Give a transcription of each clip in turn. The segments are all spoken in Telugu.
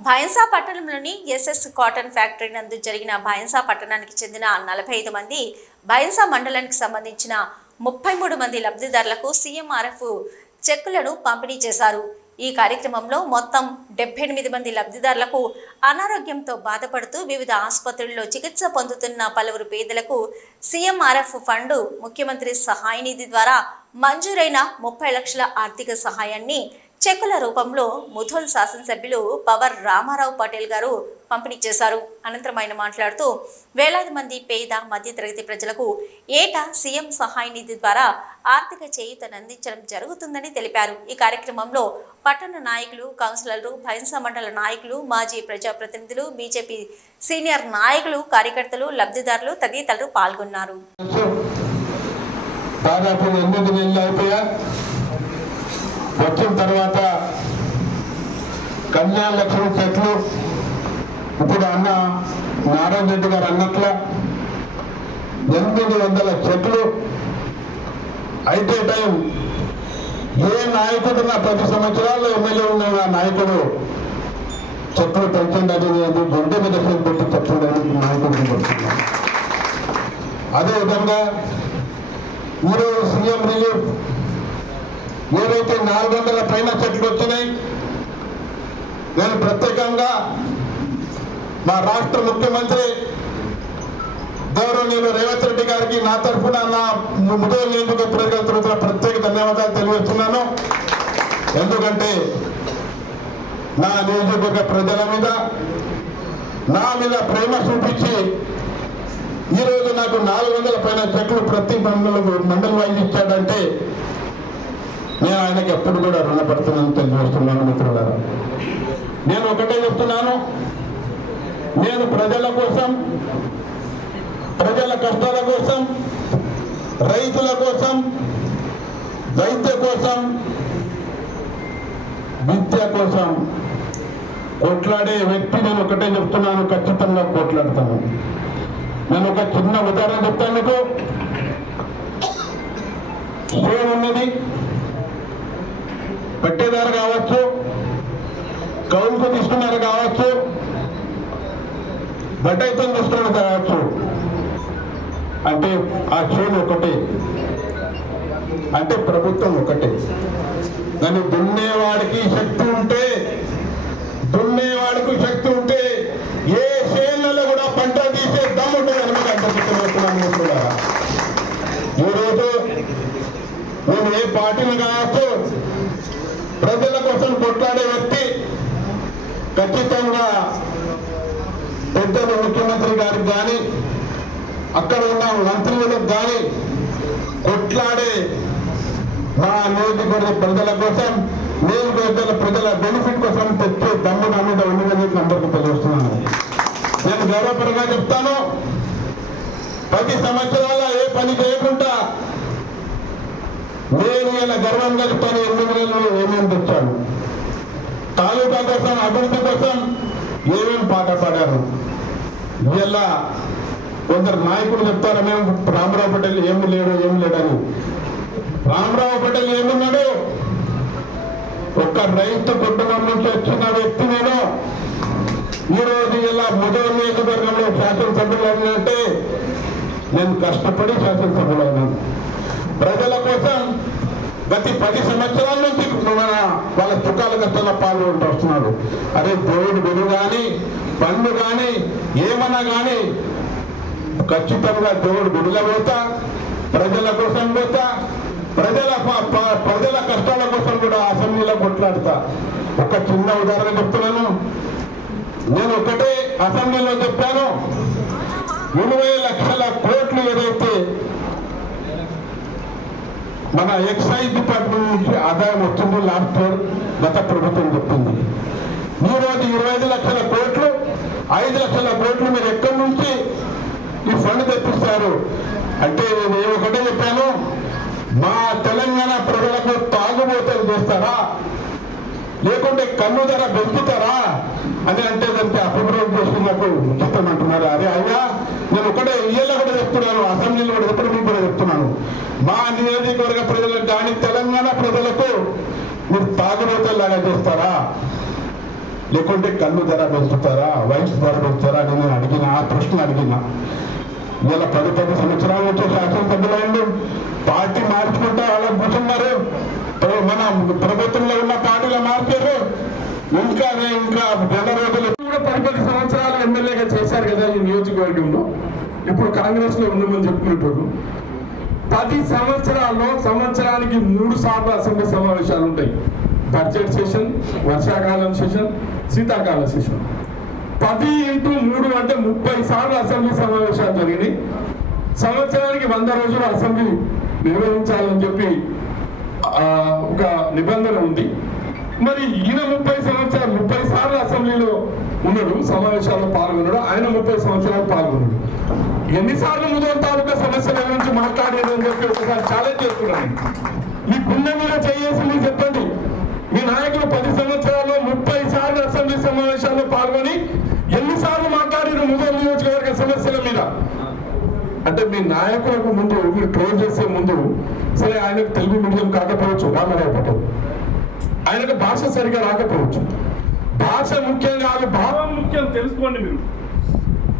భయంసా పట్టణంలోని ఎస్ఎస్ కాటన్ ఫ్యాక్టరీ నందు జరిగిన భయంసా పట్టణానికి చెందిన నలభై ఐదు మంది భయంసా మండలానికి సంబంధించిన ముప్పై మూడు మంది లబ్ధిదారులకు సీఎంఆర్ఎఫ్ చెక్కులను పంపిణీ చేశారు. ఈ కార్యక్రమంలో మొత్తం డెబ్బై ఎనిమిది మంది లబ్ధిదారులకు అనారోగ్యంతో బాధపడుతూ వివిధ ఆసుపత్రుల్లో చికిత్స పొందుతున్న పలువురు పేదలకు సీఎంఆర్ఎఫ్ ఫండ్ ముఖ్యమంత్రి సహాయ నిధి ద్వారా మంజూరైన ముప్పై లక్షల ఆర్థిక సహాయాన్ని చెక్కుల రూపంలో ముథోల్ శాసనసభ్యులు పవర్ రామారావు పటేల్ గారు పంపిణీ చేశారు. అనంతరం ఆయన మాట్లాడుతూ వేలాది మంది పేద మధ్యతరగతి ప్రజలకు ఏటా సీఎం సహాయ నిధి ద్వారా ఆర్థిక చేయూతను అందించడం జరుగుతుందని తెలిపారు. ఈ కార్యక్రమంలో పట్టణ నాయకులు కౌన్సిలర్లు భయంస మండల నాయకులు మాజీ ప్రజాప్రతినిధులు బీజేపీ సీనియర్ నాయకులు కార్యకర్తలు లబ్ధిదారులు తదితరులు పాల్గొన్నారు. దాదాపు వచ్చిన తర్వాత కళ్యాణ లక్ష్మి చెట్లు ఇప్పుడు అన్న నారాయణ రెడ్డి గారు అన్నట్ల ఎనిమిది వందల చెట్లు. అయితే టైం ఏ నాయకుడు నా ప్రతి సంవత్సరాల్లో ఎమ్మెల్యే ఉన్న నా నాయకుడు? చెట్లు పెంచండి అది గుండె మీద పెట్టి చెప్పండి నాయకుడు అదేవిధంగా ఈరోజు సీఎం రిలీఫ్ ఏవైతే నాలుగు వందల పైన చెట్లు వచ్చినాయి నేను ప్రత్యేకంగా మా రాష్ట్ర ముఖ్యమంత్రి గౌరవనీయులు రేవంత్ రెడ్డి గారికి నా తరఫున నా ముదో నియోజక ప్రజల తరఫున ప్రత్యేక ధన్యవాదాలు తెలియజేస్తున్నాను. ఎందుకంటే నా నియోజకవర్గ ప్రజల మీద నా మీద ప్రేమ చూపించి ఈరోజు నాకు నాలుగు వందల పైన చెట్లు ప్రతి మండలం మండలం వైజ్ ఇచ్చాడంటే నేను ఆయనకి ఎప్పుడు కూడా రుణపడుతున్నాను తెలియజేస్తున్నాను మిత్రులారా. నేను ఒకటే చెప్తున్నాను. నేను ప్రజల కోసం ప్రజల కష్టాల కోసం రైతుల కోసం దైత్య కోసం విద్య కోసం కొట్లాడే వ్యక్తి నేను ఒకటే చెప్తున్నాను ఖచ్చితంగా కొట్లాడతాను. నేను ఒక చిన్న ఉదాహరణ చెప్తాను మీకు. ఉన్నది. పెట్టేదారు కావచ్చు కౌలుకు తీసుకున్నారు కావచ్చు బట్టయితం తీసుకున్నారు కావచ్చు. అంటే ఆ చేను ఒకటే. అంటే ప్రభుత్వం ఒకటే. దాన్ని దున్నేవాడికి శక్తి ఉంటే దున్నేవాడికి శక్తి ఉంటే ఏ చేనులలో కూడా పంట తీసే దమ్ముంటుంది అని ఈరోజు నేను ఏ పార్టీలు కావచ్చు ప్రజల కోసం కొట్లాడే వ్యక్తి ఖచ్చితంగా పెద్దలు ముఖ్యమంత్రి గారికి కానీ అక్కడ ఉన్న మంత్రులకు కానీ కొట్లాడే మా నియోజకవర్గ ప్రజల కోసం నియోజకవర్గాల ప్రజల బెనిఫిట్ కోసం తెచ్చే దమ్ము నా మీద ఉన్నదని అందరికీ తెలియజేస్తున్నాను. నేను గౌరవపరంగా చెప్తాను. పది సంవత్సరాల ఏ పని చేయకుండా నేను ఇలా గర్వంగా చెప్తాను ఎనిమిది నెలలు ఏమేమి తెచ్చాను తాలూకా కోసం అభివృద్ధి కోసం ఏమేమి పాట పాడారు? ఇలా కొందరు నాయకులు చెప్తారు మేము రామరావు పటేల్ ఏమి లేడు ఏమి లేడని. రామరావు పటేల్ ఏమున్నాడు? ఒక్క రైతు కుటుంబం నుంచి వచ్చిన వ్యక్తి నేను. ఈ రోజు ఇలా మొదటి నియోజకవర్గంలో శాసనసభ్యులు అంటే నేను కష్టపడి శాసనసభ్యులు అయినాను ప్రజల కోసం గత పది సంవత్సరాల నుంచి మన వాళ్ళ చుట్టాల కష్టంలో పాల్గొంటూ వస్తున్నారు. అదే దేవుడు గుడి కానీ పన్ను కానీ ఏమన్నా కానీ ఖచ్చితంగా దేవుడు గుడిలో పోతా ప్రజల కోసం పోతా ప్రజల ప్రజల కష్టాల కోసం కూడా అసెంబ్లీలో కొట్లాడతా. ఒక చిన్న ఉదాహరణ చెప్తున్నాను. నేను ఒకటే అసెంబ్లీలో చెప్పాను. ఇరవై లక్షల కోట్లు ఏదైతే మన ఎక్సైజ్ డిపార్ట్మెంట్ నుంచి ఆదాయం వచ్చిందో లాస్ట్ ఇయర్ గత ప్రభుత్వం చెప్పింది. మూడు రోజు ఇరవై ఐదు లక్షల కోట్లు ఐదు లక్షల కోట్లు మీరు ఎక్కడి నుంచి ఈ ఫండ్ తెప్పిస్తారు? అంటే నేను ఒకటే చెప్పాను మా తెలంగాణ ప్రజలకు తాగుబోతలు చేస్తారా? లేకుంటే కన్ను ధర పెంచుతారా అని అంటే దానికి అభివృద్ధి చేసి ఉచితం అంటున్నారు. అదే అయ్యా నేను ఒకటే ఇయ్యలో కూడా చెప్తున్నాను అసెంబ్లీలో కూడా ఎప్పుడు మీకు కూడా చెప్తున్నాను. మా నియోజకవర్గ ప్రజలకు కానీ తెలంగాణ ప్రజలకు మీరు తాగుబోతలాగా చేస్తారా? లేకుంటే కళ్ళు ధర పెంచుతారా? వయసు ధర పెంచుతారా అని నేను అడిగిన ఆ ప్రశ్న అడిగిన. ఇలా పది పది సంవత్సరాల నుంచి శాసనసభ్యులైండు పార్టీ మార్చుకుంటా అలా కూర్చున్నారు. మన ప్రభుత్వంలో ఉన్న పార్టీలు మార్చారు. ఇంకా ఇంకా నెల రోజులు కూడా పది పది సంవత్సరాలు ఎమ్మెల్యేగా చేశారు కదా ఈ నియోజకవర్గంలో. ఇప్పుడు కాంగ్రెస్లో ఉండమని చెప్పుకునేటోడు పది సంవత్సరాల్లో సంవత్సరానికి మూడు సార్లు అసెంబ్లీ సమావేశాలు ఉంటాయి. బడ్జెట్ సెషన్ వర్షాకాలం సెషన్ శీతాకాల సెషన్. పది ఇంటూ మూడు అంటే ముప్పై సార్లు అసెంబ్లీ సమావేశాలు జరిగినాయి. సంవత్సరానికి వంద రోజులు అసెంబ్లీ నిర్వహించాలని చెప్పి ఒక నిబంధన ఉంది. మరి ఈయన ముప్పై సంవత్సరాలు ముప్పై సార్లు అసెంబ్లీలో ఉన్నాడు సమావేశాల్లో పాల్గొన్నాడు ఆయన ముప్పై సంవత్సరాలు పాల్గొన్నాడు. ఎన్నిసార్లు ముదోల్ తాలూకా సమస్యల గురించి మాట్లాడేది అని చెప్పి ఒకసారి ఛాలెంజ్ చేస్తున్నాను. మీ గుండె మీద చేసి మీరు చెప్పండి. మీ నాయకులు పది సంవత్సరాల్లో ముప్పై సార్లు అసెంబ్లీ సమావేశాల్లో పాల్గొని ఎన్నిసార్లు మాట్లాడారు ముదోల్ నియోజకవర్గ సమస్యల మీద? అంటే మీ నాయకులకు ముందు మీరు ట్రోల్ చేసే ముందు సరే ఆయనకు తెలుగు మీడియం కాకపోవచ్చు రామారావు పటేల్. ఆయనకు భాష సరిగా రాకపోవచ్చు. భాష ముఖ్యం కాదు భావం ముఖ్యం తెలుసుకోండి మీరు.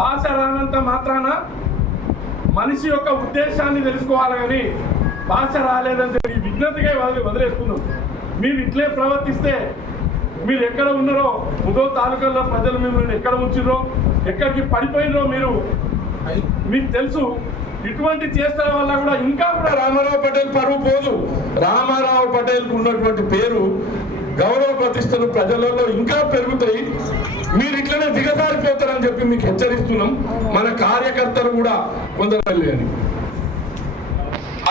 భాష రానంత మాత్రాన మనిషి యొక్క ఉద్దేశాన్ని తెలుసుకోవాలి కానీ భాష రాలేదంటే ఈ విజ్ఞతగా వదిలి వదిలేసుకుందాం. మీరు ఇట్లే ప్రవర్తిస్తే మీరు ఎక్కడ ఉన్నారో ఉదో తాలూకాలో ప్రజలు మిమ్మల్ని ఎక్కడ ఉంచిరో ఎక్కడికి పడిపోయినరో మీరు మీకు తెలుసు. ఇటువంటి చేష్టల వల్ల కూడా ఇంకా కూడా రామారావు పటేల్ పరువు పోదు. రామారావు పటేల్ ఉన్నటువంటి పేరు గౌరవ ప్రతిష్టలు ప్రజలలో ఇంకా పెరుగుతాయి. మీరు ఇట్లనే దిగజారిపోతారని చెప్పి మీకు హెచ్చరిస్తున్నాం. మన కార్యకర్తలు కూడా కొందరు అని.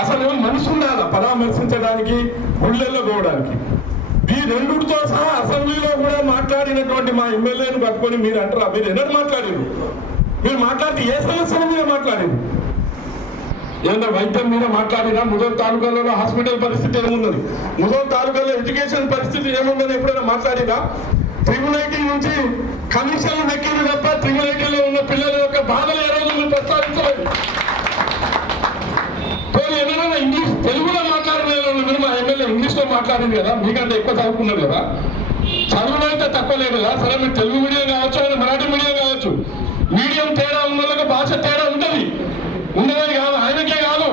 అసలు మనిషి ఉండాలా పరామర్శించడానికి గుళ్ళల్లో పోవడానికి? ఈ రెండుతో సహా అసెంబ్లీలో కూడా మాట్లాడినటువంటి మా ఎమ్మెల్యేను పట్టుకొని మీరు అంటారా? మీరు ఎన్నడూ మాట్లాడారు? మీరు మాట్లాడితే ఏ సమస్యల మీద మాట్లాడారు? ఏదైనా వైద్యం మీద మాట్లాడినా ముదో తాలూకాలో హాస్పిటల్ పరిస్థితి ఏమున్నది ముదో తాలూకాలో ఎడ్యుకేషన్ పరిస్థితి ఏముందని ఎప్పుడైనా మాట్లాడినా? ట్రిపుల్ ఐటీ నుంచి కమిషన్లు నెక్కింది తప్ప ట్రిపుల్ ఐటీలో ఉన్న పిల్లల యొక్క బాధలు ఏ రోజు ప్రస్తావించలేదు. ఏదైనా ఇంగ్లీష్ తెలుగులో మాట్లాడిన మీరు మా ఎమ్మెల్యే ఇంగ్లీష్లో మాట్లాడింది కదా మీకంటే ఎక్కువ చదువుకున్నారు కదా. చదువులో అయితే తక్కువ లేదు కదా సరే మీరు తెలుగు మీడియం కావచ్చు ఆయన మరాఠీ మీడియం కావచ్చు మీడియం తేడా ఉన్న వాళ్ళకి భాష తేడా ఉంటుంది ఉండదని కాదు ఆయనకే కాదు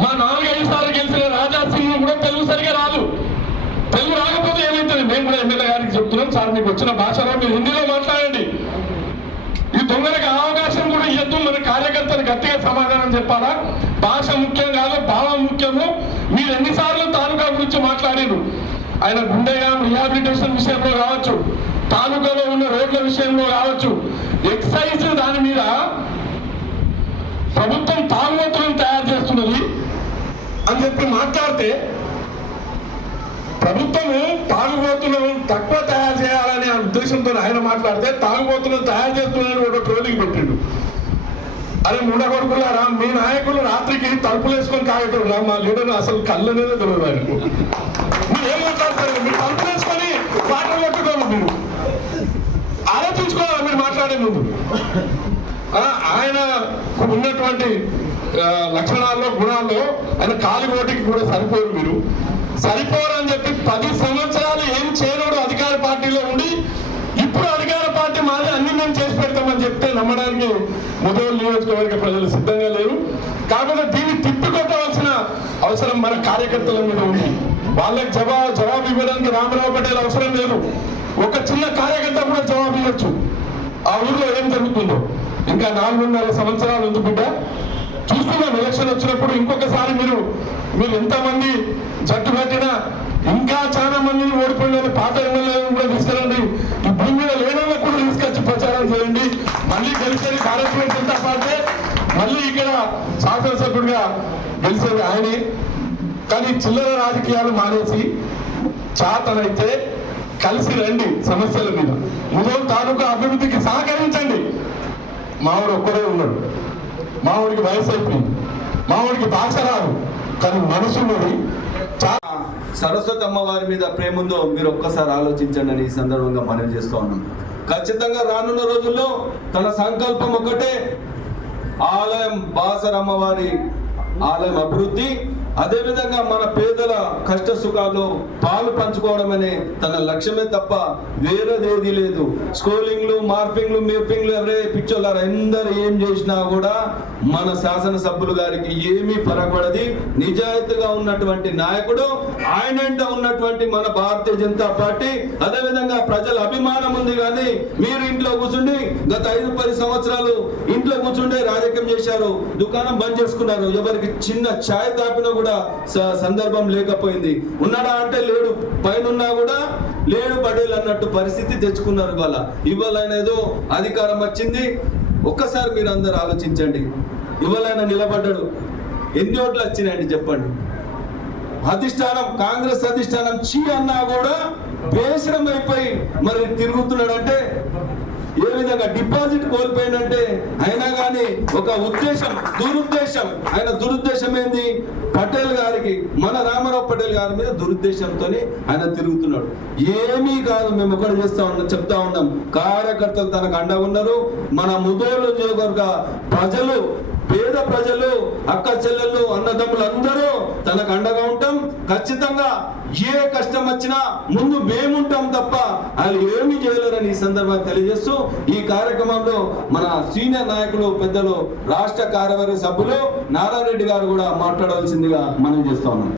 మా నాలుగైదు సార్లు గెలిచిన రాజా సింగ్ కూడా తెలుగు సరిగా రాదు తెలుగు రాకపోతే ఏమవుతుంది మేము కూడా ఎమ్మెల్యే గారికి చెప్తున్నాం సార్ మీకు వచ్చిన భాషలో మీరు హిందీలో మాట్లాడండి. ఈ దొంగలకు అవకాశం కూడా ఇవ్వద్దు మన కార్యకర్తలు గట్టిగా సమాధానం చెప్పాలా? భాష ముఖ్యం కాదు భావం ముఖ్యము. మీరు ఎన్నిసార్లు తాలూకా గురించి మాట్లాడారు? ఆయన గుండెగా రిహాబిలిటేషన్ విషయంలో కావచ్చు తాలూకాలో ఉన్న రోడ్ల విషయంలో కావచ్చు ఎక్సైజ్ దాని మీద ప్రభుత్వం తాగుబోతులను తయారు చేస్తున్నది. అని చెప్పి మాట్లాడితే ప్రభుత్వము తాగుబోతులను తక్కువ తయారు ఉద్దేశంతో ఆయన మాట్లాడితే తాగుబోతులను తయారు చేస్తున్నాడు ఒక ట్రోలింగ్ పెట్టిండు. అరే మూడ కొడుకులారా మీ నాయకులు రాత్రికి తలుపులు వేసుకొని తాగుతారు మా లీడర్ అసలు కళ్ళు అనేది తెలియదు ఆయనకు. మీరు ఏం మాట్లాడతారు? మీరు తలుపులు వేసుకొని పాటలు కొట్టుకోరు మీరు. ఆలోచించుకోవాలి మీరు మాట్లాడే ముందు. ఆయన ఉన్నటువంటి లక్షణాల్లో గుణాల్లో ఆయన కాలిగోటికి కూడా సరిపోరు మీరు. సరిపోరు అని చెప్పి పది సంవత్సరాలు ఏం చేయనోడు అధికార పార్టీలో ఉండి ఇప్పుడు అధికార పార్టీ మాది అన్ని మేము చేసి పెడతామని చెప్తే నమ్మడానికి ముదోలు నియోజకవర్గ ప్రజలు సిద్ధంగా లేరు. కాకపోతే దీన్ని తిప్పికొట్టవలసిన అవసరం మన కార్యకర్తల మీద ఉంది. వాళ్ళకి జవాబు జవాబు ఇవ్వడానికి రామరావు పటేల్ అవసరం లేదు. ఒక చిన్న కార్యకర్త కూడా జవాబు ఇవ్వచ్చు. ఆ ఊర్లో ఏం జరుగుతుందో? ఇంకా నాలుగున్నర సంవత్సరాలు ఉంది బిడ్డ. చూసుకున్నాం ఎలక్షన్ వచ్చినప్పుడు ఇంకొకసారి మీరు మీరు ఎంతమంది జట్టు కట్టినా ఇంకా చాలా మందిని ఓడిపోయిన పాత ఎమ్మెల్యేలను కూడా తీసుకురండి. ఈ భూమి మీద లేని కూడా తీసుకొచ్చి ప్రచారం మళ్ళీ గెలిచేది భారతీయ జనతా పార్టీ. మళ్ళీ ఇక్కడ శాసనసభ్యుడిగా గెలిచేది ఆయనే. కానీ చిల్లర రాజకీయాలు మానేసి చాతనైతే కలిసి రండి సమస్యల మీద. ముదోల్ తాలూకా అభివృద్ధికి సహకరించండి. మావాడు ఒక్కడే ఉన్నాడు. మావాడికి వయసు అయిపోయింది. మావాడికి భాష రాదు. కానీ మనసు ఉన్నది చాలా సరస్వతి అమ్మవారి మీద ప్రేమ ఉందో మీరు ఒక్కసారి ఆలోచించండి అని ఈ సందర్భంగా మనవి చేస్తూ ఉన్నాం. ఖచ్చితంగా రానున్న రోజుల్లో తన సంకల్పం ఒకటే ఆలయం బాసర అమ్మవారి ఆలయం అభివృద్ధి అదేవిధంగా మన పేదల కష్ట సుఖాలు పాలు పంచుకోవడం అనే తన లక్ష్యమే తప్ప వేరేదేది లేదు. స్కూలింగ్లు మార్పింగ్లు మీర్పింగ్లు ఎవరే పిచ్చోళ్ళారు? ఎందరు ఏం చేసినా కూడా మన శాసనసభ్యులు గారికి ఏమీ పరగబడది. నిజాయితీగా ఉన్నటువంటి నాయకుడు ఆయనంట ఉన్నటువంటి మన భారతీయ జనతా పార్టీ అదేవిధంగా ప్రజల అభిమానం ఉంది కానీ మీరు ఇంట్లో కూర్చుండి గత ఐదు పది సంవత్సరాలు ఇంట్లో కూర్చుండే రాజకీయం చేశారు. దుకాణం బంద్ చేసుకున్నారు. ఎవరికి చిన్న ఛాయ్ తాపినా కూడా సందర్భం లేకపోయింది. ఉన్నాడా అంటే లేడు. పైన ఉన్నా కూడా లేడు పడేలు అన్నట్టు పరిస్థితి తెచ్చుకున్నారు వాళ్ళ ఇవాళ ఏదో అధికారం వచ్చింది. ఒక్కసారి మీరు అందరు ఆలోచించండి. ఇవాళ నిలబడ్డాడు. ఎన్ని ఓట్లు వచ్చినాయండి చెప్పండి. అధిష్టానం కాంగ్రెస్ అధిష్టానం చీ అన్నా కూడా బేసరం అయిపోయి మరి తిరుగుతున్నాడంటే ఏ విధంగా డిపాజిట్ కోల్పోయిందంటే అయినా కానీ ఒక ఉద్దేశం దురుద్దేశం. ఆయన దురుద్దేశం ఏంది? పటేల్ గారికి మన రామారావు పటేల్ గారి మీద దురుద్దేశంతో ఆయన తిరుగుతున్నాడు. ఏమీ కాదు మేము ఒకటి చేస్తా ఉన్నాం చెప్తా ఉన్నాం. కార్యకర్తలు తనకు అండగా ఉన్నారు. మన ముదోలు నియోజకవర్గ ప్రజలు పేద ప్రజలు అక్క చెల్లెళ్ళు అన్నదమ్ములు అందరూ తనకు అండగా ఉంటాం. ఖచ్చితంగా ఏ కష్టం వచ్చినా ముందు మేముంటాం తప్ప వాళ్ళు ఏమి చేయలేరని ఈ సందర్భాన్ని తెలియజేస్తూ ఈ కార్యక్రమంలో మన సీనియర్ నాయకులు పెద్దలు రాష్ట్ర కార్యవర్గ సభ్యులు నారాయణ రెడ్డి గారు కూడా మాట్లాడవలసిందిగా మనం చేస్తా ఉన్నాం.